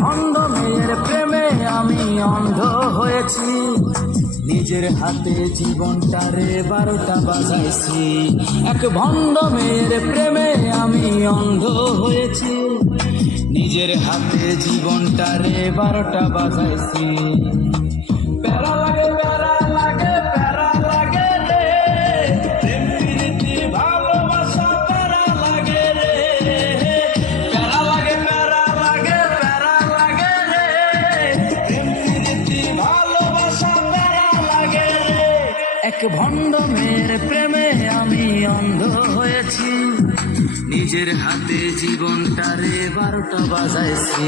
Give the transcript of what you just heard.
ভণ্ড মেয়ের প্রেমে আমি অন্ধ হয়েছি, নিজের হাতে জীবনটারে 12টা বাজাইছি। এক ভণ্ড মেয়ের প্রেমে আমি অন্ধ হয়েছি, নিজের হাতে জীবনটারে 12টা বাজাইছি। প্যারা লাগে প্যারা লাগে প্যারা লাগে রে, প্রেম প্রীতি ভালোবাসা প্যারা লাগে রে। প্যারা লাগে প্যারা লাগে প্যারা লাগে রে, প্রেম প্রীতি ভালোবাসা প্যারা লাগে রে। এক ভণ্ড মেয়ের প্রেমে আমি অন্ধ হয়েছি, নিজের হাতে জীবনটারে 12টা বাজাইছি।